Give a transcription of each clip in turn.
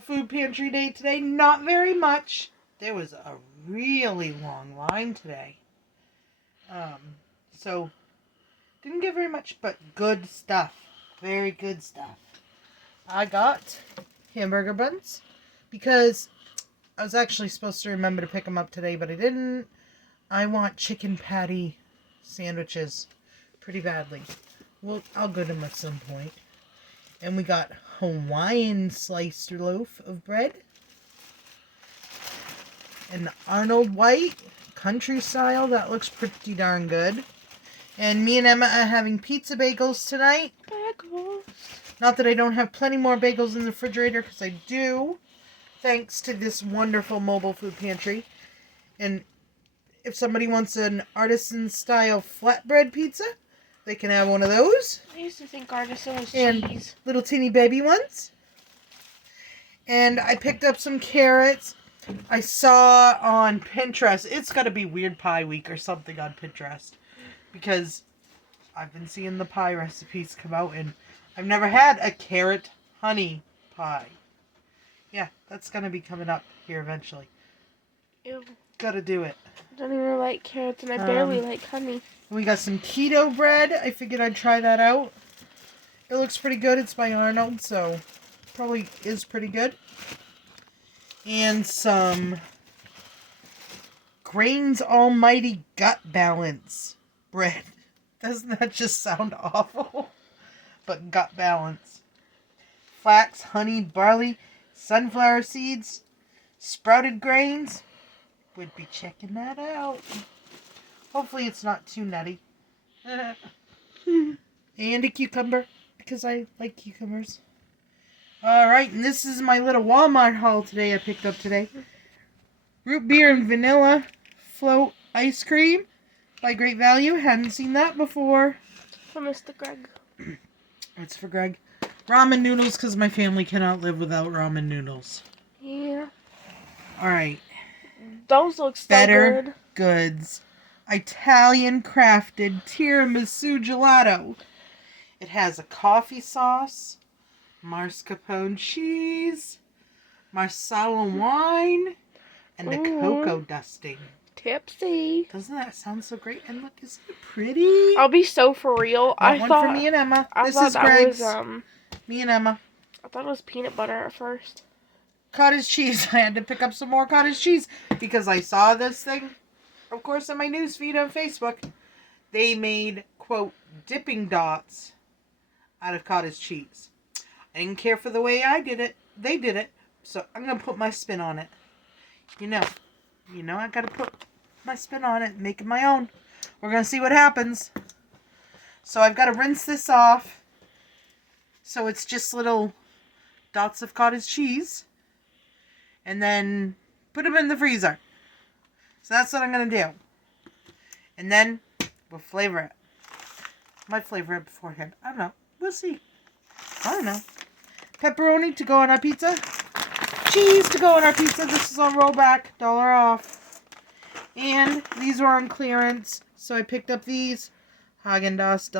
Food pantry day today. Not very much. There was a really long line today. So didn't get very much, but good stuff. Very good stuff. I got hamburger buns because I was actually supposed to remember to pick them up today, but I didn't. I want chicken patty sandwiches pretty badly. Well, I'll go to them at some point. And we got Hawaiian sliced loaf of bread. An Arnold White country style. That looks pretty darn good. And me and Emma are having pizza bagels tonight. Bagels. Not that I don't have plenty more bagels in the refrigerator, because I do. Thanks to this wonderful mobile food pantry. And if somebody wants an artisan style flatbread pizza, they can have one of those. I used to think artisan was and cheese. Little teeny baby ones. And I picked up some carrots. I saw on Pinterest, it's got to be Weird Pie Week or something on Pinterest, because I've been seeing the pie recipes come out, and I've never had a carrot honey pie. Yeah, that's going to be coming up here eventually. Ew. Gotta do it. I don't even like carrots, and I barely like honey. We got some keto bread. I figured I'd try that out. It looks pretty good. It's by Arnold, so probably is pretty good. And some Grains Almighty Gut Balance bread. Doesn't that just sound awful? But gut balance. Flax, honey, barley, sunflower seeds, sprouted grains. Would be checking that out. Hopefully it's not too nutty. And a cucumber, because I like cucumbers. Alright, and this is my little Walmart haul today I picked up today. Root beer and vanilla float ice cream by Great Value. Hadn't seen that before. For Mr. Greg. It's for Greg. Ramen noodles, because my family cannot live without ramen noodles. Yeah. Alright. Those look so Better good. Goods Italian crafted tiramisu gelato. It has a coffee sauce, mascarpone cheese, marsala wine, and a cocoa dusting. Tipsy. Doesn't that sound so great? And look, isn't it pretty? I'll be so for real. I thought for me and Emma. This is Greg's. Me and Emma. I thought it was peanut butter at first. Cottage cheese. I had to pick up some more cottage cheese because I saw this thing, of course, in my news feed on Facebook. They made, quote, dipping dots out of cottage cheese. I didn't care for the way I did it. They did it. So I'm going to put my spin on it. You know, I got to put my spin on it, make it my own. We're going to see what happens. So I've got to rinse this off. So it's just little dots of cottage cheese. And then put them in the freezer. So that's what I'm going to do. And then we'll flavor it. Might flavor it beforehand. I don't know. We'll see. I don't know. Pepperoni to go on our pizza. Cheese to go on our pizza. This is on rollback. $1 off. And these were on clearance. So I picked up these. Haagen-Dazs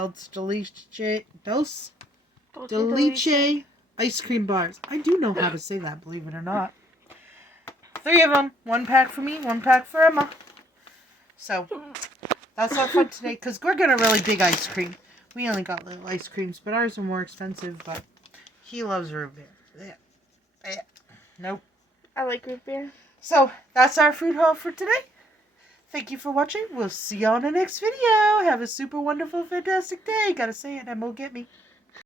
Delice ice cream bars. I do know how to say that, believe it or not. 3 of them. 1 pack for me, 1 pack for Emma. So, that's our fun today, because we're getting a really big ice cream. We only got little ice creams, but ours are more expensive, but he loves root beer. Yeah. Nope. I like root beer. So, that's our food haul for today. Thank you for watching. We'll see you on the next video. Have a super wonderful, fantastic day. Gotta say it, Emma will get me.